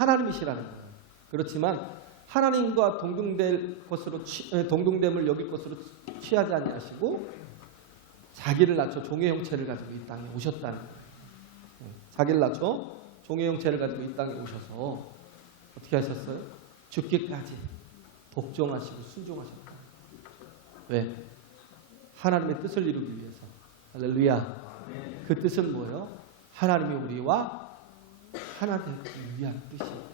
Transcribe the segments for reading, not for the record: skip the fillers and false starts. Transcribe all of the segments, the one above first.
하나님이시라는 거예요. 그렇지만 하나님과 동등될 것으로 동등됨을 여길 것으로 취하지 아니하시고 자기를 낮춰 종의 형체를 가지고 이 땅에 오셨다는 거예요. 자기를 낮춰 종의 형체를 가지고 이 땅에 오셔서 어떻게 하셨어요? 죽기까지 복종하시고 순종하셨다. 왜? 하나님의 뜻을 이루기 위해서. 할렐루야. 그 뜻은 뭐예요? 하나님이 우리와 하나 되기 위한 뜻이에요.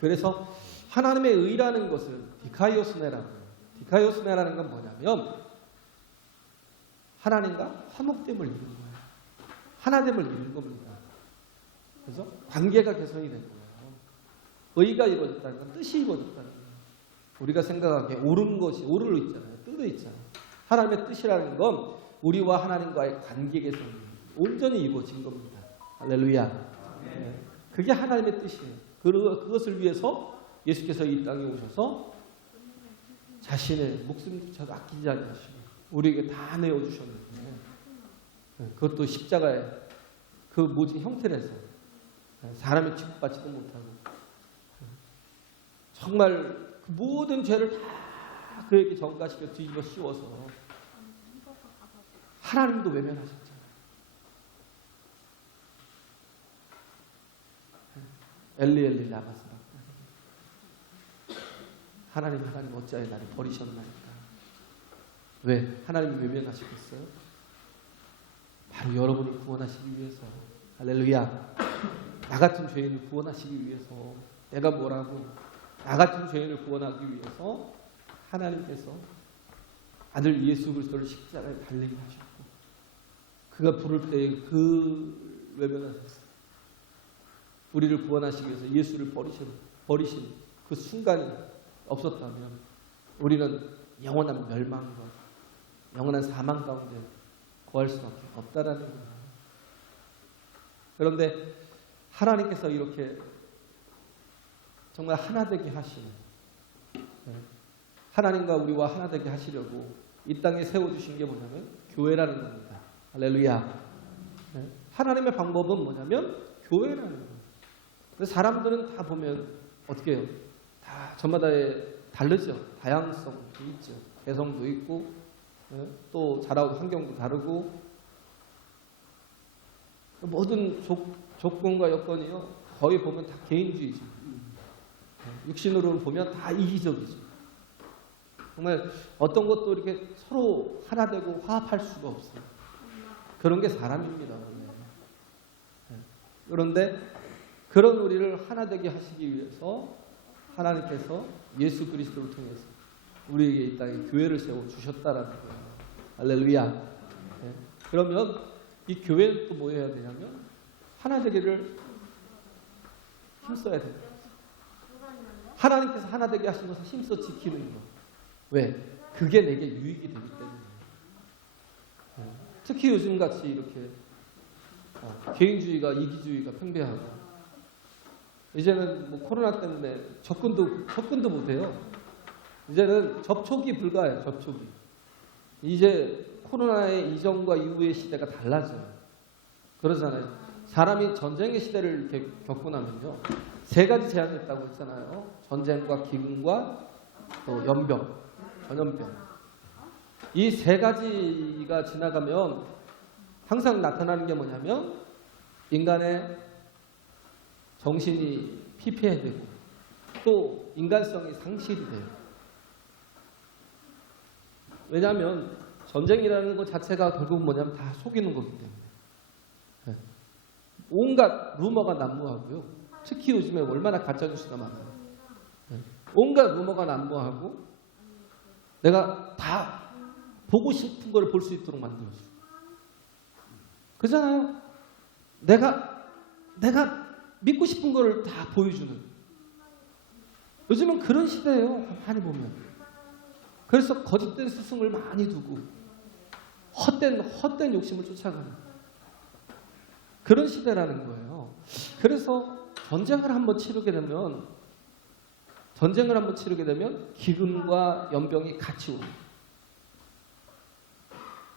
그래서 하나님의 의라는 것은 디카이오스네라는 건 뭐냐면 하나님과 화목됨을 이루는 거예요. 하나됨을 이루는 겁니다. 그래서 관계가 개선이 된 거예요. 의가 이루어졌다는 건 뜻이 이루어졌다는 거예요. 우리가 생각하기에 옳은 것이 오르르 있잖아요. 뜯어 있잖아요. 하나님의 뜻이라는 건 우리와 하나님과의 관계 개선이 온전히 이루어진 겁니다. 할렐루야. 그게 하나님의 뜻이에요. 그것을 위해서 예수께서 이 땅에 오셔서 자신의 목숨조차도 아끼지 않으시고 우리에게 다 내어주셨는데 그것도 십자가에 그 모진 형태에서 사람이 취급받지도 못하고 정말 그 모든 죄를 다 그에게 전가시켜 뒤집어 씌워서 하나님도 외면하셨잖아요. 엘리 라마스라 하나님 어찌하여 나를 버리셨나이까. 왜? 하나님이 외면하시겠어요? 바로 여러분을 구원하시기 위해서. 할렐루야. 나 같은 죄인을 구원하시기 위해서. 내가 뭐라고? 나 같은 죄인을 구원하기 위해서 하나님께서 아들 예수 그리스도를 십자가에 달리게 하셨고 그가 부를 때에 그 외면하셨어요. 우리를 구원하시기 위해서 예수를 버리신 그 순간이 없었다면 우리는 영원한 멸망과 영원한 사망 가운데 거할 수밖에 없다라는 거예요. 그런데 하나님께서 이렇게 정말 하나 되게 하시는 하나님과 우리와 하나 되게 하시려고 이 땅에 세워주신 게 뭐냐면 교회라는 겁니다. 할렐루야. 하나님의 방법은 뭐냐면 교회라는 거예요. 그래서 사람들은 다 보면 어떻게 해요? 다 저마다의 다르죠. 다양성도 있죠. 개성도 있고 또 자라온 환경도 다르고 모든 조건과 여건이요 거의 보면 다 개인주의죠. 육신으로 보면 다 이기적이죠. 정말 어떤 것도 이렇게 서로 하나 되고 화합할 수가 없어요. 그런 게 사람입니다. 그런데 그런 우리를 하나 되게 하시기 위해서 하나님께서 예수 그리스도를 통해서 우리에게 이 땅에 교회를 세워 주셨다라는 거예요. 할렐루야. 그러면 이 교회는 또 뭐 해야 되냐면 하나 되기를 힘써야 됩니다. 하나님께서 하나 되게 하신 것을 힘써 지키는 것. 왜? 그게 내게 유익이 되기 때문에. 특히 요즘같이 이렇게 개인주의가 이기주의가 팽배하고 이제는 뭐 코로나 때문에 접근도 못해요. 이제는 접촉이 불가해요. 접촉이. 이제 코로나의 이전과 이후의 시대가 달라져요. 그러잖아요. 사람이 전쟁의 시대를 이렇게 겪고 나면요. 세 가지 제한이 있다고 했잖아요. 전쟁과 기근과 또 연병, 전염병. 이 세 가지가 지나가면 항상 나타나는 게 뭐냐면 인간의 정신이 피폐해지고 또 인간성이 상실이 돼요. 왜냐하면 전쟁이라는 것 자체가 결국 뭐냐면 다 속이는 거기 때문에 온갖 루머가 난무하고요. 특히 요즘에 얼마나 가짜뉴스가 많아요. 온갖 루머가 난무하고 내가 다 보고 싶은 걸 볼 수 있도록 만들어줘. 그잖아요. 내가 믿고 싶은 걸 다 보여주는. 요즘은 그런 시대예요. 많이 보면. 그래서 거짓된 스승을 많이 두고 헛된 욕심을 쫓아가는 그런 시대라는 거예요. 그래서 전쟁을 한번 치르게 되면 기근과 연병이 같이 옵니다.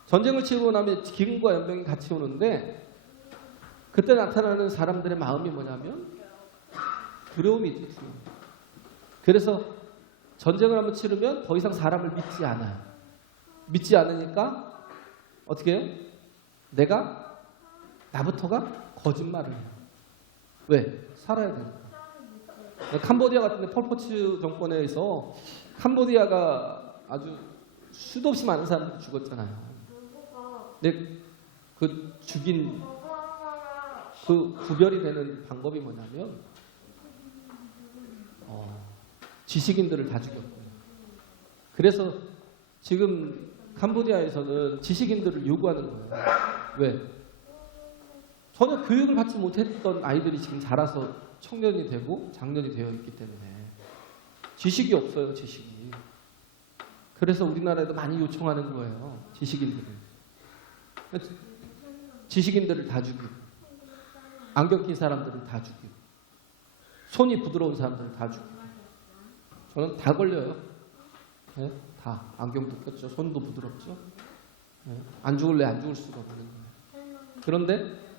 전쟁을 치르고 나면 기근과 연병이 같이 오는데 그때 나타나는 사람들의 마음이 뭐냐면 두려움이 있죠. 두려움. 그래서 전쟁을 한번 치르면 더 이상 사람을 믿지 않아요. 믿지 않으니까 어떻게 해요? 나부터가 거짓말을 해요. 왜? 살아야 되니까. 캄보디아 같은 데 폴포츠 정권에 의해서 캄보디아가 아주 수도 없이 많은 사람들이 죽었잖아요. 근데 그 죽인 그 구별이 되는 방법이 뭐냐면 지식인들을 다 죽였고요. 그래서 지금 캄보디아에서는 지식인들을 요구하는 거예요. 왜? 전혀 교육을 받지 못했던 아이들이 지금 자라서 청년이 되고 장년이 되어 있기 때문에 지식이 없어요. 지식이. 그래서 우리나라에도 많이 요청하는 거예요. 지식인들을 다 죽이고 안경 낀 사람들을 다 죽이고 손이 부드러운 사람들을 다 죽이고 저는 다 걸려요. 네? 다. 안경도 꼈죠. 손도 부드럽죠. 네? 안 죽을래 안 죽을 수가 없는 거예요. 그런데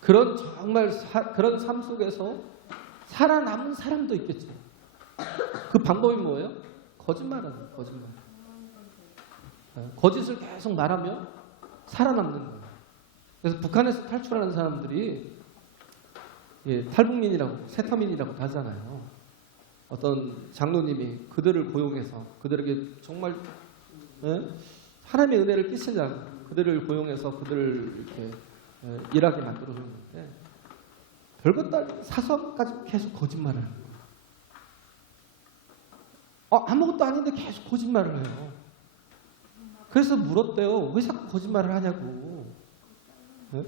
그런 정말 그런 삶 속에서 살아남은 사람도 있겠죠. 그 방법이 뭐예요? 거짓말하는 거예요. 거짓말. 네? 거짓을 계속 말하면 살아남는 거예요. 그래서 북한에서 탈출하는 사람들이 탈북민이라고 세터민이라고 하잖아요. 어떤 장로님이 그들을 고용해서 그들에게 정말 하나님의 은혜를 끼치려고 그들을 고용해서 그들을 이렇게 일하게 만들어줬는데 별것도 아닌 사서까지 계속 거짓말을 하는 거예요. 아무것도 아닌데 계속 거짓말을 해요. 그래서 물었대요. 왜 자꾸 거짓말을 하냐고. 네?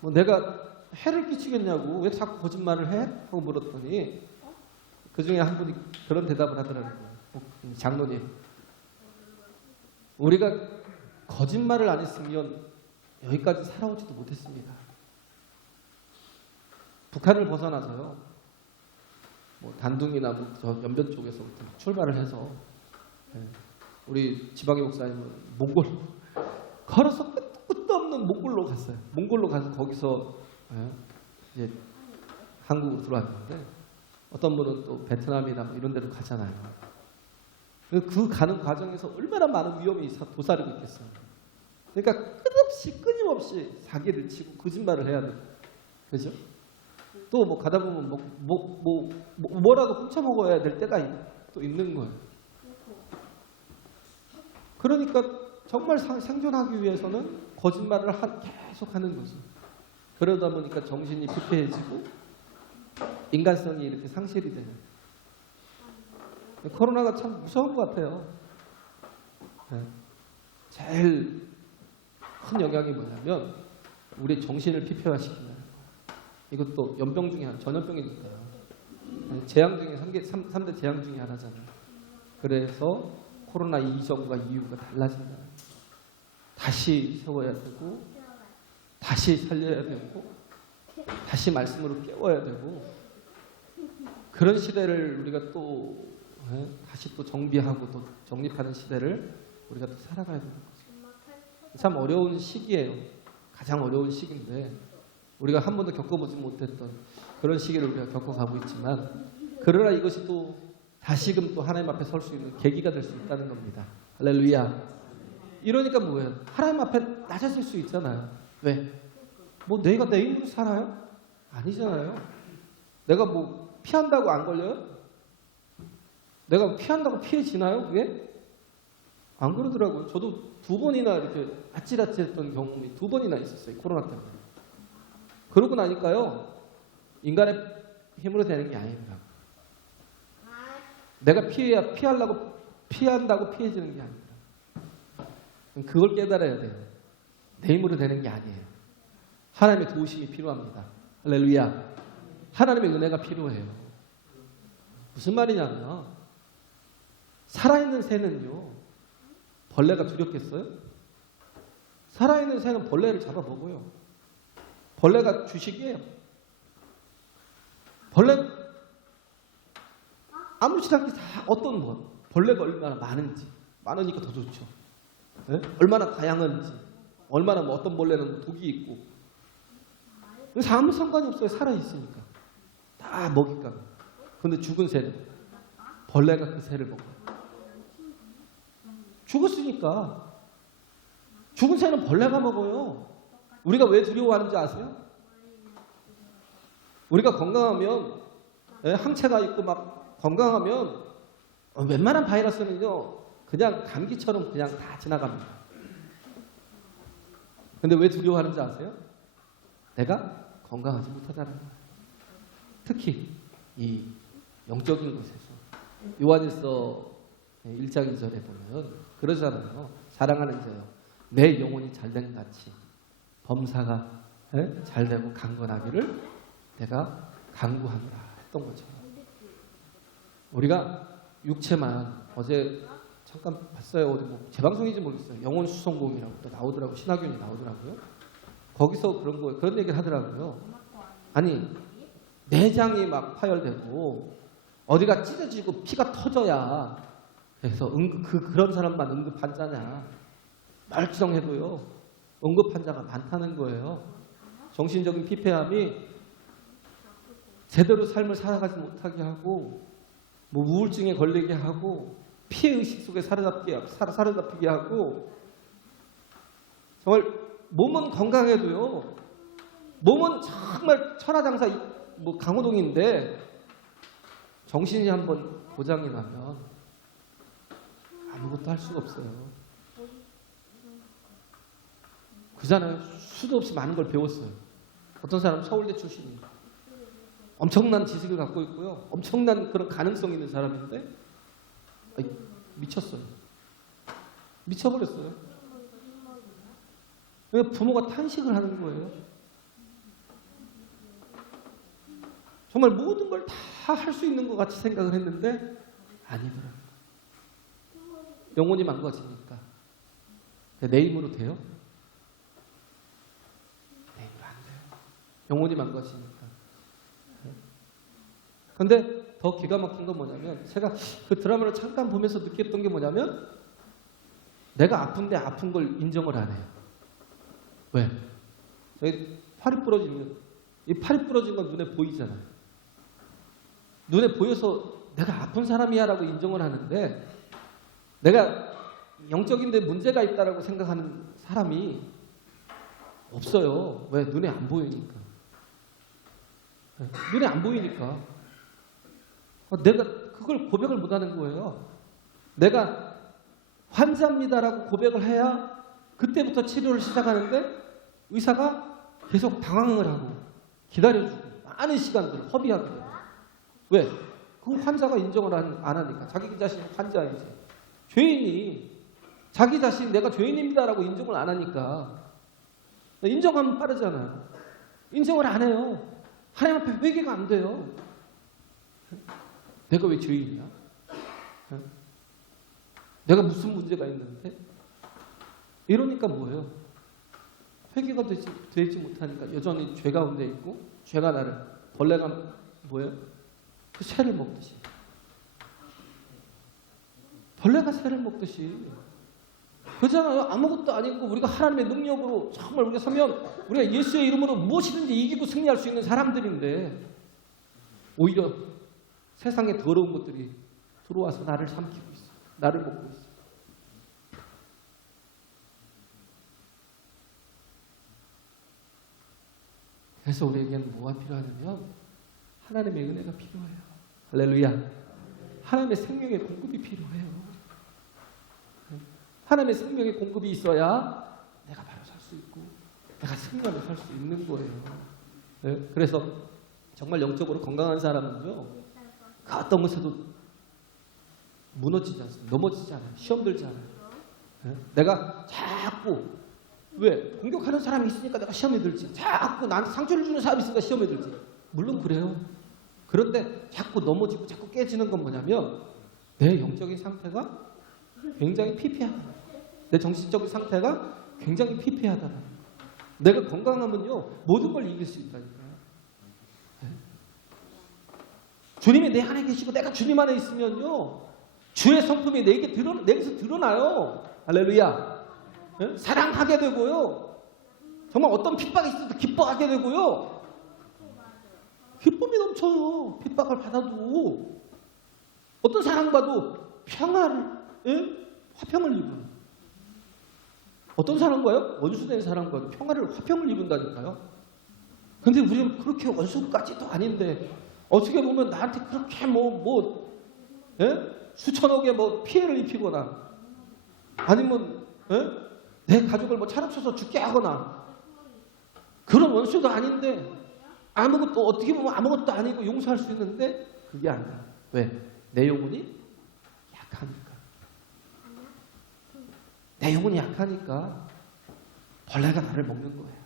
뭐 내가 해를 끼치겠냐고 왜 자꾸 거짓말을 해? 하고 물었더니 그 중에 한 분이 그런 대답을 하더라고요. 장로님, 우리가 거짓말을 안 했으면 여기까지 살아오지도 못했습니다. 북한을 벗어나서요. 뭐 단둥이나 저 연변 쪽에서부터 출발을 해서 우리 지방의 목사님은 몽골 걸어서 끝도 없는 몽골로 갔어요. 몽골로 가서 거기서 이제 한국으로 들어왔는데 어떤 분은 또 베트남이나 뭐 이런 데로 가잖아요. 그 가는 과정에서 얼마나 많은 위험이 도사리고 있겠어요. 그러니까 끊임없이 사기를 치고 거짓말을 해야 돼요. 그죠? 또 뭐 가다 보면 뭐라도 훔쳐 먹어야 될 때가 또 있는 거예요. 그러니까 정말 생존하기 위해서는 거짓말을 계속 하는 거죠. 그러다 보니까 정신이 피폐해지고 인간성이 이렇게 상실이 되는. 코로나가 참 무서운 것 같아요. 제일 큰 영향이 뭐냐면 우리 정신을 피폐화시킨다는 거예요. 이것도 연병 중에 하나, 전염병이니까요. 재앙 중에 3대 재앙 중에 하나잖아요. 그래서 코로나 이전과 이후가 달라진다는 거예요. 다시 세워야 되고 다시 살려야 되고 다시 말씀으로 깨워야 되고 그런 시대를 우리가 또 다시 또 정비하고 또 정립하는 시대를 우리가 또 살아가야 되는 거죠. 참 어려운 시기예요. 가장 어려운 시기인데 우리가 한 번도 겪어보지 못했던 그런 시기를 우리가 겪어가고 있지만 그러나 이것이 또 다시금 또 하나님 앞에 설 수 있는 계기가 될 수 있다는 겁니다. 할렐루야. 이러니까 뭐예요? 하나님 앞에 낮아질 수 있잖아요. 왜? 뭐 내가 내 힘으로 살아요? 아니잖아요. 내가 뭐 피한다고 안 걸려요? 내가 피한다고 피해지나요? 그게? 안 그러더라고요. 저도 2번이나 이렇게 아찔아찔했던 경험이 2번이나 있었어요. 코로나 때문에. 그러고 나니까요. 인간의 힘으로 되는 게 아닙니다. 내가 피한다고 피해지는 게 아닙니다. 그걸 깨달아야 돼요. 내 힘으로 되는 게 아니에요. 하나님의 도우심이 필요합니다. 할렐루야. 하나님의 은혜가 필요해요. 무슨 말이냐면 살아있는 새는요. 벌레가 두렵겠어요? 살아있는 새는 벌레를 잡아먹어요. 벌레가 주식이에요. 벌레 아무렇지 않게 다 어떤 것 벌레가 얼마나 많으니까 더 좋죠. 네? 얼마나 다양한지 얼마나 어떤 벌레는 독이 있고 그래서 아무 상관이 없어요. 살아있으니까 다 먹잇감. 근데 죽은 새는 벌레가 그 새를 먹어요. 죽었으니까. 죽은 새는 벌레가 먹어요. 우리가 왜 두려워하는지 아세요? 우리가 건강하면, 항체가 있고 막 건강하면 웬만한 바이러스는요, 그냥 감기처럼 그냥 다 지나갑니다. 근데 왜 두려워하는지 아세요? 내가 건강하지 못하다는 거예요. 특히 이 영적인 것에서 요한일서 1장 2절에 보면 그러잖아요. 사랑하는 자여, 내 영혼이 잘된 같이 범사가 잘되고 강건하기를 내가 간구하노라 했던 거죠. 우리가 육체만 어제 잠깐 봤어요. 어디 뭐 재방송인지 모르겠어요. 영혼 수송공이라고 또 나오더라고. 신학교에 나오더라고요. 거기서 그런 얘기를 하더라고요. 아니, 내장이 막 파열되고 어디가 찢어지고 피가 터져야 그래서 그런 사람만 응급 환자냐. 멀쩡해도요. 응급 환자가 많다는 거예요. 정신적인 피폐함이 제대로 삶을 살아가지 못하게 하고 뭐 우울증에 걸리게 하고 피해의식 속에 사로잡히게 하고 정말 몸은 건강해도요. 몸은 정말 천하장사 뭐 강호동인데 정신이 한번 고장이 나면 아무것도 할 수가 없어요. 그잖아요. 수도 없이 많은 걸 배웠어요. 어떤 사람은 서울대 출신이에요. 엄청난 지식을 갖고 있고요. 엄청난 그런 가능성 있는 사람인데 미쳤어요. 미쳐버렸어요. 왜 부모가 탄식을 하는 거예요? 정말 모든 걸 다 할 수 있는 것 같이 생각을 했는데 아니더라고요. 영혼이 망가지니까. 내 힘으로 돼요? 내 힘으로 안 돼요. 영혼이 망가지니까. 근데 더 기가 막힌 건 뭐냐면 제가 그 드라마를 잠깐 보면서 느꼈던 게 뭐냐면 내가 아픈데 아픈 걸 인정을 안 해요. 왜? 저희 팔이 부러지면 이 팔이 부러진 건 눈에 보이잖아요. 눈에 보여서 내가 아픈 사람이야 라고 인정을 하는데 내가 영적인 데 문제가 있다라고 생각하는 사람이 없어요. 왜? 눈에 안 보이니까. 눈에 안 보이니까. 내가 그걸 고백을 못하는 거예요. 내가 환자입니다라고 고백을 해야 그때부터 치료를 시작하는데 의사가 계속 당황을 하고 기다려주고 많은 시간들을 허비하고. 왜? 그 환자가 인정을 안 하니까. 자기 자신이 환자이지. 죄인이 자기 자신 내가 죄인입니다라고 인정을 안 하니까. 인정하면 빠르잖아요. 인정을 안 해요. 하나님 앞에 회개가 안 돼요. 내가 왜 죄인이야? 내가 무슨 문제가 있는데? 이러니까 뭐예요? 회개가 되지 못하니까 여전히 죄 가운데 있고 죄가 나를 벌레가 뭐예요? 그 새를 먹듯이. 벌레가 새를 먹듯이. 그렇잖아요. 아무것도 아니고 우리가 하나님의 능력으로 정말 우리가 서면 우리가 예수의 이름으로 무엇이든지 이기고 승리할 수 있는 사람들인데 오히려 세상에 더러운 것들이 들어와서 나를 삼키고 있어. 나를 먹고 있어. 그래서 우리에게는 뭐가 필요하냐면 하나님의 은혜가 필요해요. 할렐루야. 하나님의 생명의 공급이 필요해요. 하나님의 생명의 공급이 있어야 내가 바로 살 수 있고 내가 승리하며 살 수 있는 거예요. 네? 그래서 정말 영적으로 건강한 사람은요. 그 어떤 것에도 무너지지 않습니다. 넘어지지 않아요. 시험 들지 않아요. 네? 내가 자꾸 왜? 공격하는 사람이 있으니까 내가 시험에 들지. 자꾸 나한테 상처를 주는 사람이 있으니까 시험에 들지. 물론 그래요. 그런데 자꾸 넘어지고 자꾸 깨지는 건 뭐냐면 내 영적인 상태가 굉장히 피폐하다. 내 정신적인 상태가 굉장히 피폐하다. 내가 건강하면요. 모든 걸 이길 수 있다니까요. 네? 주님이 내 안에 계시고 내가 주님 안에 있으면요. 주의 성품이 내게서 드러나요. 할렐루야. 네? 사랑하게 되고요. 정말 어떤 핍박이 있어도 기뻐하게 되고요. 기쁨이 넘쳐요. 핍박을 받아도. 어떤 사람과도 평화를, 화평을 입은. 어떤 사람과요? 원수된 사람과도 평화를, 화평을 입은다니까요. 근데 우리는 그렇게 원수까지도 아닌데 어떻게 보면 나한테 그렇게 수천억의 피해를 입히거나 아니면 내 가족을 차려쳐서 죽게 하거나 그런 원수도 아닌데 아무것도 어떻게 보면 아무것도 아니고 용서할 수 있는데 그게 아니야. 왜? 내 영혼이 약하니까. 내 영혼이 약하니까 벌레가 나를 먹는 거예요.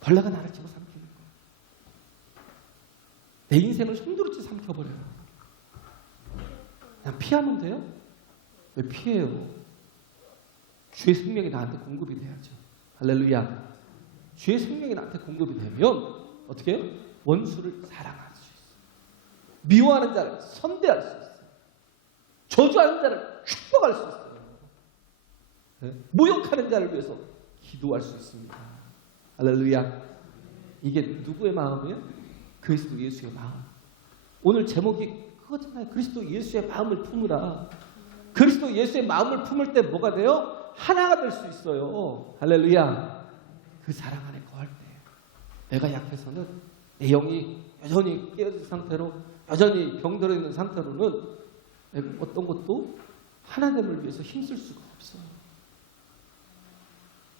벌레가 나를 집어삼키는 거예요. 내 인생을 송두리째 삼켜버려요. 그냥 피하면 돼요? 왜 피해요? 주의 생명이 나한테 공급이 돼야죠. 할렐루야. 주의 생명이 나한테 공급이 되면 어떻게 해요? 원수를 사랑할 수 있어요. 미워하는 자를 선대할 수 있어요. 저주하는 자를 축복할 수 있어요. 모욕하는 자를 위해서 기도할 수 있습니다. 할렐루야. 이게 누구의 마음이에요? 그리스도 예수의 마음. 오늘 제목이 그거잖아요. 그리스도 예수의 마음을 품으라. 그리스도 예수의 마음을 품을 때 뭐가 돼요? 하나가 될 수 있어요. 할렐루야. 그 사랑 안에 거할 때 내가 약해서는 내 영이 여전히 깨어진 상태로 여전히 병들어 있는 상태로는 내가 어떤 것도 하나님을 위해서 힘쓸 수가 없어요.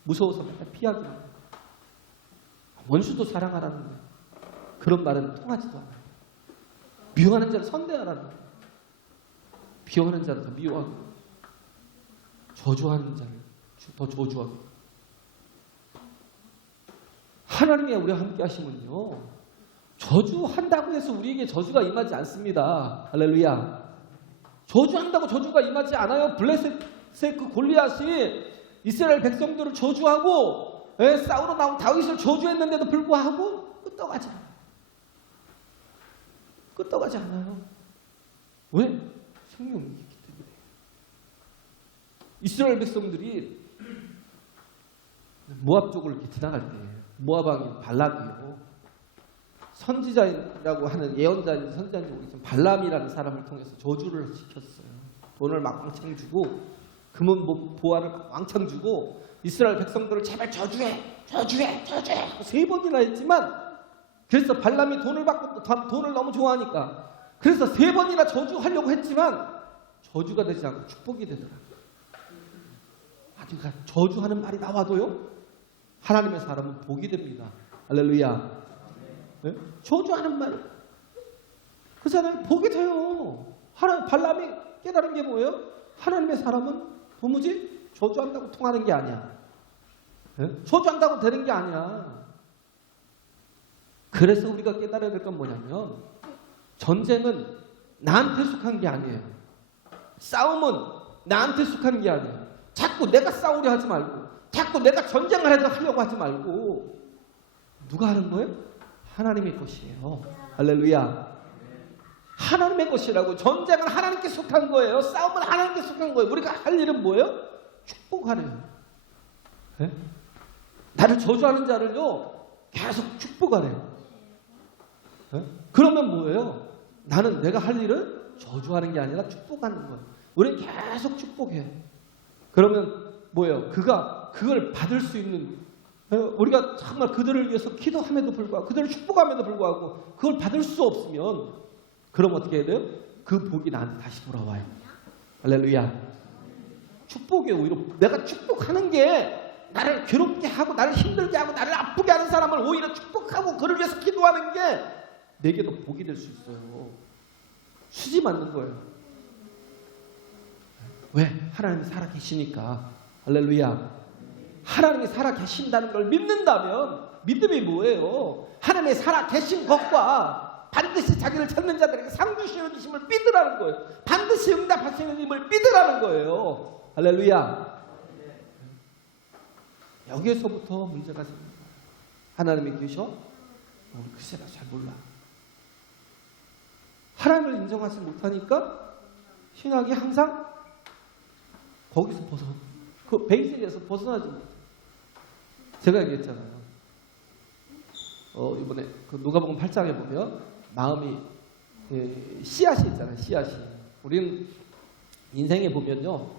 무서워서 맨날 피하기만 해요. 원수도 사랑하라는 거예요. 그런 말은 통하지도 않아요. 미워하는 자를 선대하라는 거예요. 비워하는 자를 더 미워하고 저주하는 자를 더 저주하고. 하나님이 우리와 함께 하시면요 저주한다고 해서 우리에게 저주가 임하지 않습니다. 할렐루야. 저주한다고 저주가 임하지 않아요. 블레셋의 그 골리앗이 이스라엘 백성들을 저주하고 싸우러 나온 다윗을 저주했는데도 불구하고 끄떡하지 않아요. 끄떡하지 않아요. 왜? 생명이 있기 때문에. 이스라엘 백성들이 모압 쪽을 이렇게 지나갈 때 모압 왕이 발락이요. 선지자라고 하는 예언자인 선지자인지 모르겠지만 발람이라는 사람을 통해서 저주를 시켰어요. 돈을 막 왕창 주고 금은 보화를 막 왕창 주고 이스라엘 백성들을 제발 저주해 3번이나 했지만 그래서 발람이 돈을 받고 돈을 너무 좋아하니까 그래서 3번이나 저주하려고 했지만 저주가 되지 않고 축복이 되더라고요. 그러니까 저주하는 말이 나와도요 하나님의 사람은 복이 됩니다. 할렐루야. 네? 저주하는 말 그 사람이 복이 돼요. 발람이 깨달은 게 뭐예요? 하나님의 사람은 도무지 저주한다고 통하는 게 아니야. 네? 저주한다고 되는 게 아니야. 그래서 우리가 깨달아야 될 건 뭐냐면 전쟁은 나한테 속한 게 아니에요. 싸움은 나한테 속한 게 아니에요. 자꾸 내가 싸우려 하지 말고 자꾸 내가 전쟁을 하려고 하지 말고 누가 하는 거예요? 하나님의 것이에요. 할렐루야. 하나님의 것이라고. 전쟁은 하나님께 속한 거예요. 싸움은 하나님께 속한 거예요. 우리가 할 일은 뭐예요? 축복하래요. 네? 나를 저주하는 자를요 계속 축복하래요. 네? 그러면 뭐예요? 나는 내가 할 일은 저주하는 게 아니라 축복하는 거예요. 우리는 계속 축복해. 그러면 뭐예요? 그걸 받을 수 있는 우리가 정말 그들을 위해서 기도함에도 불구하고 그들을 축복함에도 불구하고 그걸 받을 수 없으면 그럼 어떻게 해야 돼요? 그 복이 나한테 다시 돌아와요. 할렐루야. 축복이 오히려 내가 축복하는 게 나를 괴롭게 하고 나를 힘들게 하고 나를 아프게 하는 사람을 오히려 축복하고 그를 위해서 기도하는 게 내게도 복이 될 수 있어요. 수지 맞는 거예요. 왜? 하나님이 살아계시니까. 할렐루야. 하나님이 살아계신다는 걸 믿는다면 믿음이 뭐예요? 하나님이 살아계신 것과 반드시 자기를 찾는 자들에게 상 주시는 힘을 믿으라는 거예요. 반드시 응답하시는 힘을 믿으라는 거예요. 할렐루야. 여기에서부터 문제가 생깁니다. 하나님이 계셔? 우리 글쎄 나 잘 몰라. 하나님을 인정하지 못하니까 신학이 항상 거기서 그 베이직에서 벗어나지 못해요. 제가 얘기했잖아요. 이번에 그 누가복음 8장에 보면 마음이 씨앗이 있잖아요. 씨앗이. 우리는 인생에 보면요.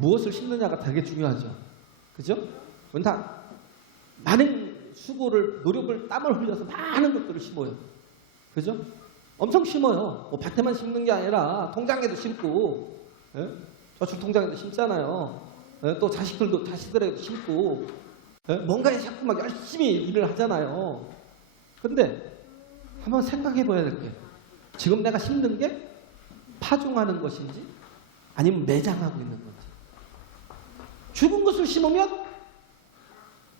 무엇을 심느냐가 되게 중요하죠. 그죠? 우리는 다 많은 수고를, 노력을, 땀을 흘려서 많은 것들을 심어요. 그죠? 엄청 심어요. 뭐 밭에만 심는 게 아니라 통장에도 심고, 예? 저축 통장에도 심잖아요. 예? 또 자식들에게도 심고, 예? 뭔가에 자꾸 막 열심히 일을 하잖아요. 근데 한번 생각해 봐야 될 게, 지금 내가 심는 게 파종하는 것인지 아니면 매장하고 있는 건지. 죽은 것을 심으면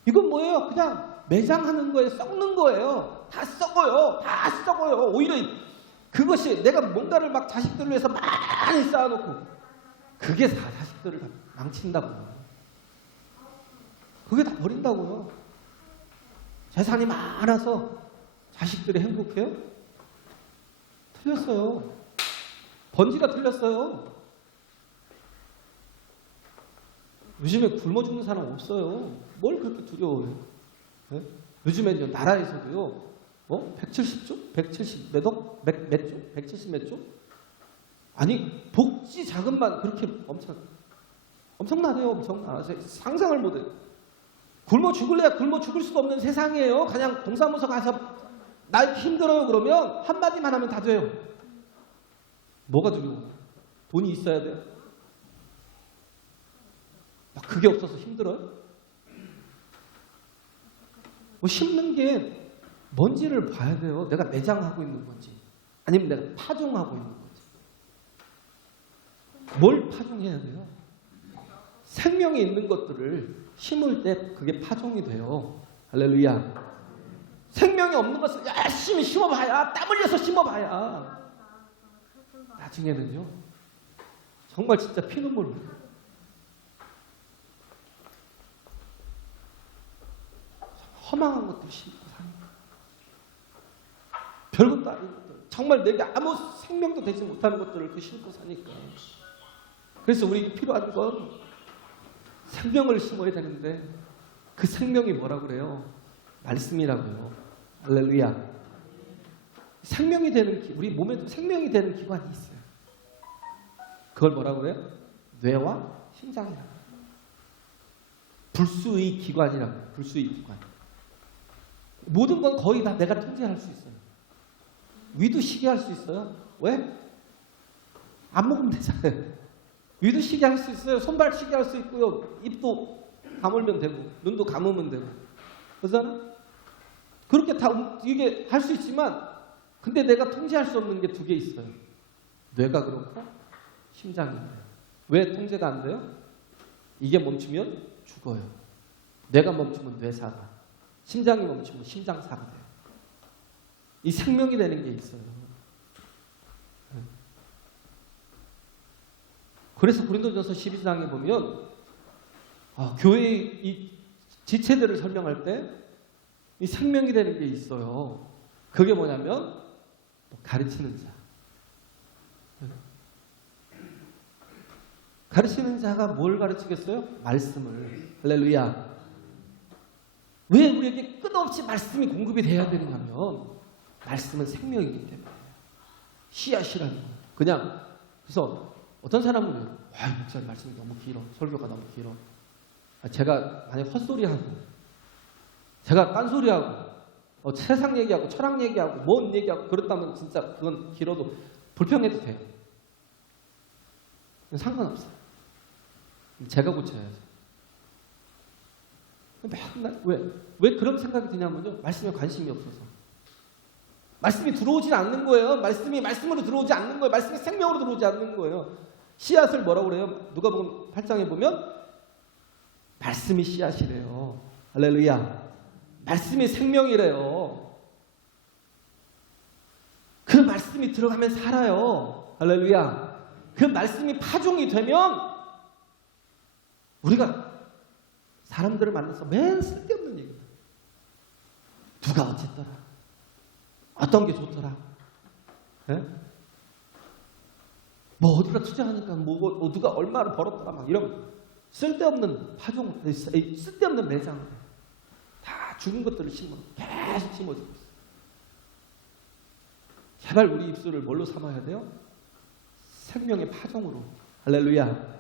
이건 뭐예요? 그냥 매장하는 거예요. 썩는 거예요. 다 썩어요. 다 썩어요. 오히려 그것이 내가 뭔가를 막 자식들을 위해서 많이 쌓아놓고 그게 다 자식들을 다 망친다고요. 그게 다 버린다고요. 재산이 많아서 자식들이 행복해요? 틀렸어요. 번지가 틀렸어요. 요즘에 굶어 죽는 사람 없어요. 뭘 그렇게 두려워해요? 네? 요즘에 나라에서도요, 170조? 170 몇 억? 몇 조? 170 몇 조? 아니, 복지 자금만 그렇게 엄청나대요. 엄청나. 상상을 못해요. 굶어 죽을래야 굶어 죽을 수도 없는 세상이에요. 그냥 동사무소 가서 나 힘들어요 그러면 한마디만 하면 다 돼요. 뭐가 두려워? 돈이 있어야 돼요. 막 그게 없어서 힘들어요? 뭐 심는 게 뭔지를 봐야 돼요. 내가 매장하고 있는 건지 아니면 내가 파종하고 있는 건지. 뭘 파종해야 돼요? 생명이 있는 것들을 심을 때 그게 파종이 돼요. 할렐루야. 생명이 없는 것을 열심히 심어봐야, 땀 흘려서 심어봐야 나중에는요 정말 진짜 피눈물 흘려요. 허망한 것들 심고 사는 거예요. 별것도 아닌 것들, 정말 내게 아무 생명도 되지 못하는 것들을 그 심고 사니까. 그래서 우리에게 필요한 건 생명을 심어야 되는데 그 생명이 뭐라고 그래요? 말씀이라고요. 할렐루야. 생명이 되는 우리 몸에도 생명이 되는 기관이 있어요. 그걸 뭐라고 그래요? 뇌와 심장이라고. 불수의 기관이라고 해요. 불수의 기관. 모든 건 거의 다 내가 통제할 수 있어요. 위도 시계 할 수 있어요. 왜? 안 먹으면 되잖아요. 위도 시계 할 수 있어요. 손발 시계 할 수 있고요. 입도 감으면 되고 눈도 감으면 되고. 그렇잖아? 그렇게 다 이게 할 수 있지만 근데 내가 통제할 수 없는 게 두 개 있어요. 뇌가 그렇고 심장이 그래요. 왜 통제가 안 돼요? 이게 멈추면 죽어요. 뇌가 멈추면 뇌사가, 심장이 멈추면 심장사가 돼요. 이 생명이 되는 게 있어요. 그래서 고린도전서 12장에 보면 교회의 이 지체들을 설명할 때 이 생명이 되는 게 있어요. 그게 뭐냐면 가르치는 자. 가르치는 자가 뭘 가르치겠어요? 말씀을. 할렐루야. 왜 우리에게 끝없이 말씀이 공급이 돼야 되느냐 하면 말씀은 생명이기 때문에. 씨앗이라는 거예요. 그냥 그래서 어떤 사람은 목사님 말씀이 너무 길어. 설교가 너무 길어. 제가 만약 헛소리하고 제가 딴소리하고 세상 얘기하고 철학 얘기하고 뭔 얘기하고 그렇다면 진짜 그건 길어도 불평해도 돼요. 상관없어요. 제가 고쳐야죠. 맨날 왜 그런 생각이 드냐면요. 말씀에 관심이 없어서. 말씀이 들어오지 않는 거예요. 말씀이 말씀으로 들어오지 않는 거예요. 말씀이 생명으로 들어오지 않는 거예요. 씨앗을 뭐라고 그래요? 누가복음 8장에 보면 말씀이 씨앗이래요. 할렐루야. 말씀이 생명이래요. 그 말씀이 들어가면 살아요. 할렐루야. 그 말씀이 파종이 되면 우리가 사람들을 만나서 맨 쓸데없는 얘기다. 누가 어쨌더라. 어떤 게 좋더라. 네? 뭐 어디가 투자하니까 뭐 누가 얼마를 벌었더라 막 이런 쓸데없는 파종, 쓸데없는 매장 다 죽은 것들을 계속 심어주고 있어요. 제발 우리 입술을 뭘로 삼아야 돼요? 생명의 파종으로. 할렐루야.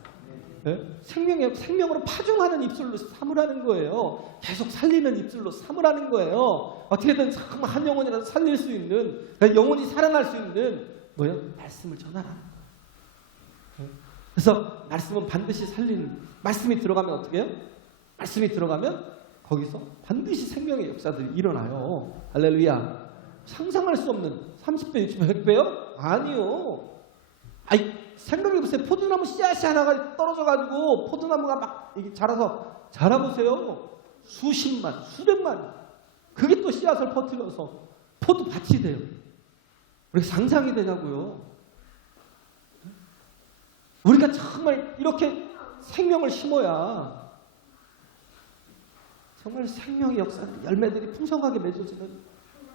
네? 생명으로 파종하는 입술로 삼으라는 거예요. 계속 살리는 입술로 삼으라는 거예요. 어떻게든 정말 한 영혼이라도 살릴 수 있는, 영혼이 살아날 수 있는 뭐예요? 말씀을 전하라. 네? 그래서 말씀은 반드시 살리는, 말씀이 들어가면 어떻게 해요? 말씀이 들어가면 거기서 반드시 생명의 역사들이 일어나요. 할렐루야. 상상할 수 없는 30배, 60배, 100배요? 아니요. 생각해보세요. 포도나무 씨앗이 하나가 떨어져가지고 포도나무가 막 자라서 자라보세요. 수십만, 수백만. 그게 또 씨앗을 퍼뜨려서 포도밭이 돼요. 우리가 상상이 되냐고요. 우리가 정말 이렇게 생명을 심어야 정말 생명의 역사, 열매들이 풍성하게 맺어지는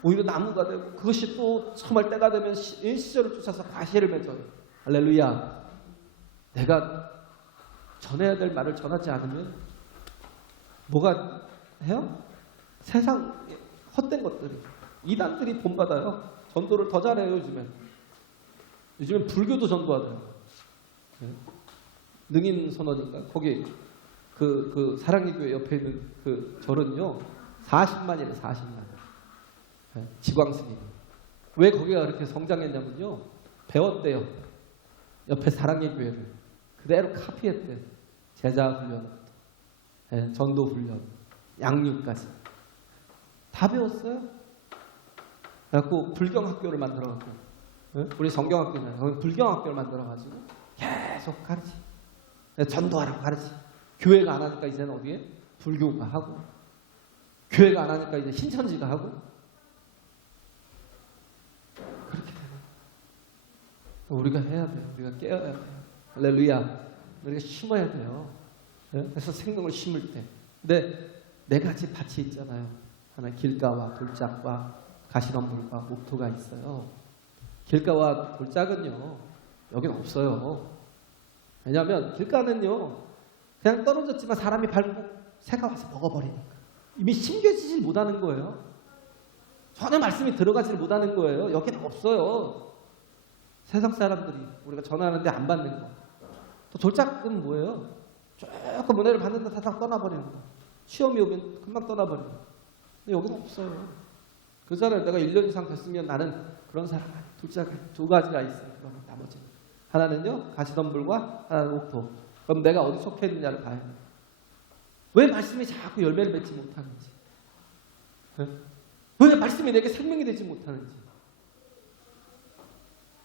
오히려 나무가 되고, 그것이 또 정말 때가 되면 시절을 쫓아서 가시를 맺어요. 할렐루야. 내가 전해야 될 말을 전하지 않으면 뭐가 해요? 세상 헛된 것들이, 이단들이 본받아요. 전도를 더 잘해요. 요즘엔 불교도 전도하더라고요. 능인선언인가? 거기 그 사랑의 교회 옆에 있는 그 절은요 40만이래. 40만. 지광스님. 왜 거기가 그렇게 성장했냐면요, 배웠대요. 옆에 사랑의 교회를 그대로 카피했대. 제자 훈련, 전도 훈련, 양육까지 다 배웠어요. 그래갖고 불경학교를 만들어갖고, 우리 성경학교는 거기 불경학교를 만들어가지고 계속 가르치. 전도하라고 가르치. 교회가 안 하니까 이제는 어디에? 불교가 하고, 교회가 안 하니까 이제 신천지가 하고, 그렇게 되는. 우리가 해야 돼요. 우리가 깨어야 돼요. 할렐루야. 우리가 심어야 돼요. 그래서 생명을 심을 때. 근데 네 가지 밭이 있잖아요. 하나 길가와 돌짝과 가시덤불과 목토가 있어요. 길가와 돌짝은요, 여긴 없어요. 왜냐하면 길가는요, 그냥 떨어졌지만 사람이 밟고 새가 와서 먹어버리니까. 이미 심겨지질 못하는 거예요. 전혀 말씀이 들어가질 못하는 거예요. 여기는 없어요. 세상 사람들이 우리가 전화하는데 안 받는 거. 또 돌짝은 뭐예요? 조금 은혜를 받는다 사상 떠나버리는 거. 시험이 오면 금방 떠나버리는 거. 근데 여기는 없어요. 그잖아요. 내가 1년 이상 됐으면 나는 그런 사람 아니에요. 돌짝 두 가지가 있어요. 그러면 나머지 하나는요 가시덤불과 하나는 옥토. 그럼 내가 어디 속해 있느냐를 봐야 돼요. 왜 말씀이 자꾸 열매를 맺지 못하는지, 왜 말씀이 내게 생명이 되지 못하는지.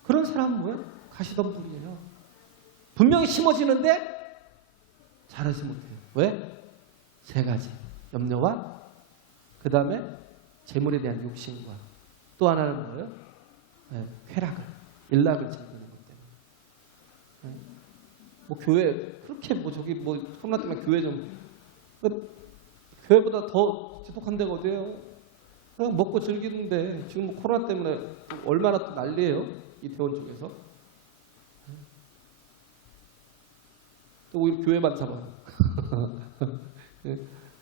그런 사람은 뭐예요? 가시덤불이에요. 분명히 심어지는데 자라지 못해요. 왜? 세 가지. 염려와 그 다음에 재물에 대한 욕심과 또 하나는 뭐예요? 쾌락을, 일락을 즐기는 것 때문에. 뭐 교회 그렇게 뭐 저기 뭐 코로나 때문에 교회 좀, 교회보다 더 지독한 데가 어디예요? 그냥 먹고 즐기는데 지금 뭐 코로나 때문에 얼마나 또 난리예요? 이태원 쪽에서. 또 오히려 교회만 잡아요.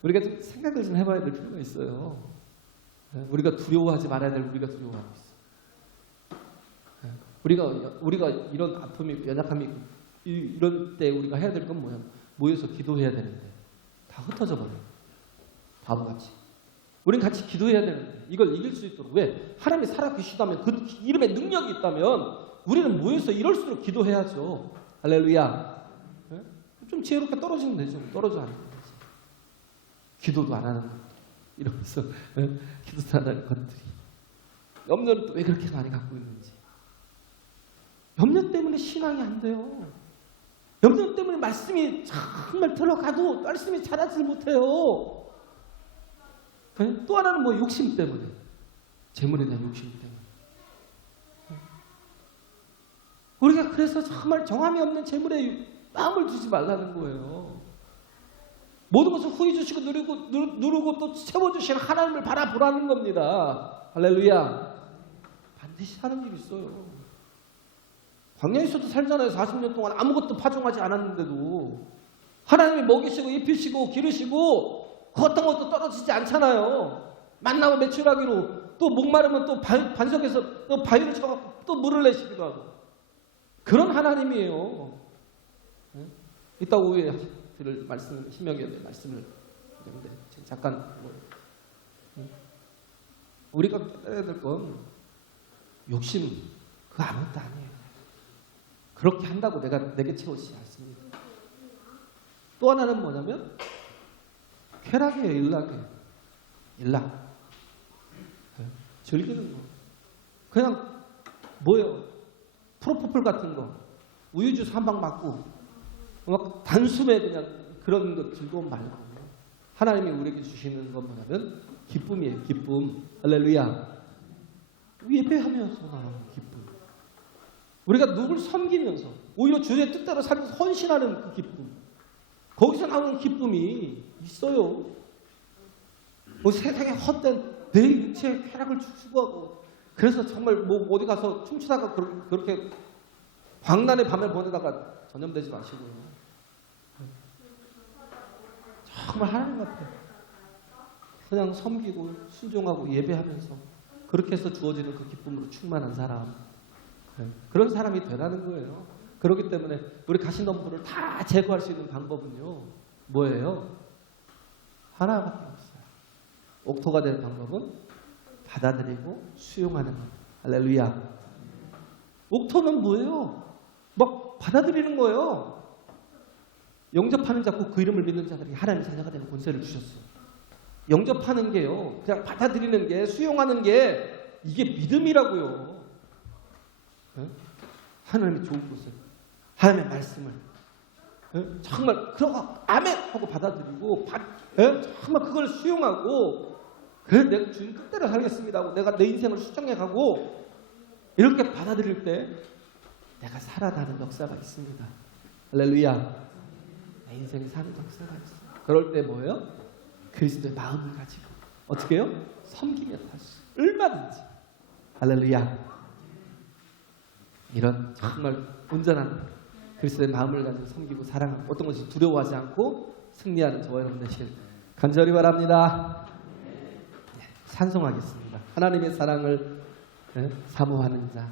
우리가 좀 생각을 좀 해봐야 될 필요가 있어요. 우리가 두려워하지 말아야 될 우리가 두려워하고 있어. 우리가 이런 아픔이, 연약함이 이런 때 우리가 해야 될 건 뭐야? 모여서 기도해야 되는데 다 흩어져 버려요. 바보같이. 우린 같이 기도해야 되는데 이걸 이길 수 있도록. 왜? 하나님이 살아계시다면, 그 이름에 능력이 있다면 우리는 모여서 이럴수록 기도해야죠. 할렐루야. 좀 지혜롭게 떨어지면 되죠. 떨어져 안 되지. 기도도 안 하는 것들, 이러면서 기도도 안 하는 것들이. 염려를 또 왜 그렇게 많이 갖고 있는지. 염려 때문에 신앙이 안 돼요. 염려 때문에 말씀이 정말 들어가도 말씀이 자라지 못해요. 또 하나는 뭐 욕심 때문에, 재물에 대한 욕심 때문에. 우리가 그래서 정말 정함이 없는 재물에 마음을 두지 말라는 거예요. 모든 것을 후히 주시고 누르고 또 채워주시는 하나님을 바라보라는 겁니다. 할렐루야. 반드시 하는 일이 있어요. 광야에서도 살잖아요. 40년 동안 아무것도 파종하지 않았는데도 하나님이 먹이시고 입히시고 기르시고 그 어떤 것도 떨어지지 않잖아요. 만나면 매출하기로 또 목마르면 또 반석에서 또 바위를 쳐갖고 또 물을 내시기도 하고 그런 하나님이에요. 이따 오후에 들을 말씀 신명기의 말씀을 드리는데 잠깐 우리가 깨달아야 될 건 욕심 그거 아무것도 아니에요. 그렇게 한다고 내게 채우지 않습니다. 또 하나는 뭐냐면 쾌락이에요. 일락. 즐기는 거. 그냥 뭐예요? 프로포폴 같은 거. 우유주스 한 방 맞고 막 단숨에 그냥 그런 거 즐거움 말고 하나님이 우리에게 주시는 건 뭐냐면 기쁨이에요. 기쁨. 할렐루야. 예배하면서 나오는 기쁨. 우리가 누굴 섬기면서 오히려 주의 뜻대로 살면서 헌신하는 그 기쁨. 거기서 나오는 기쁨이 있어요. 뭐 세상에 헛된 내 육체의 쾌락을 추구하고 그래서 정말 뭐 어디 가서 춤추다가 그렇게 광란의 밤을 보내다가 전염되지 마시고요. 정말 하나님 앞에 그냥 섬기고 순종하고 예배하면서 그렇게 해서 주어지는 그 기쁨으로 충만한 사람. 그런 사람이 되라는 거예요. 그렇기 때문에 우리 가시덤불을 다 제거할 수 있는 방법은요. 뭐예요? 하나밖에 없어요. 옥토가 되는 방법은 받아들이고 수용하는 것. 할렐루야. 옥토는 뭐예요? 막 받아들이는 거예요. 영접하는 자고 그 이름을 믿는 자들이 하나님 자녀가 되는 권세를 주셨어요. 영접하는 게요. 그냥 받아들이는 게 수용하는 게 이게 믿음이라고요. 하나님의 좋은 것을 하나님의 말씀을 정말 그러고 아멘 하고 받아들이고 정말 그걸 수용하고 그래 내가 주님 뜻대로 살겠습니다 하고 내가 내 인생을 수정해 가고 이렇게 받아들일 때 내가 살아나는 역사가 있습니다. 할렐루야. 내 인생이 사는 역사가 있어요. 그럴 때 뭐예요? 그리스도의 마음을 가지고 어떻게 해요? 섬기며 할수 얼마든지. 할렐루야. 이런 정말 온전한 그리스도의 마음을 가지고 섬기고 사랑하고 어떤 것이 두려워하지 않고 승리하는 저와 여러분 되시길 간절히 바랍니다. 찬송하겠습니다. 하나님의 사랑을 사모하는 자.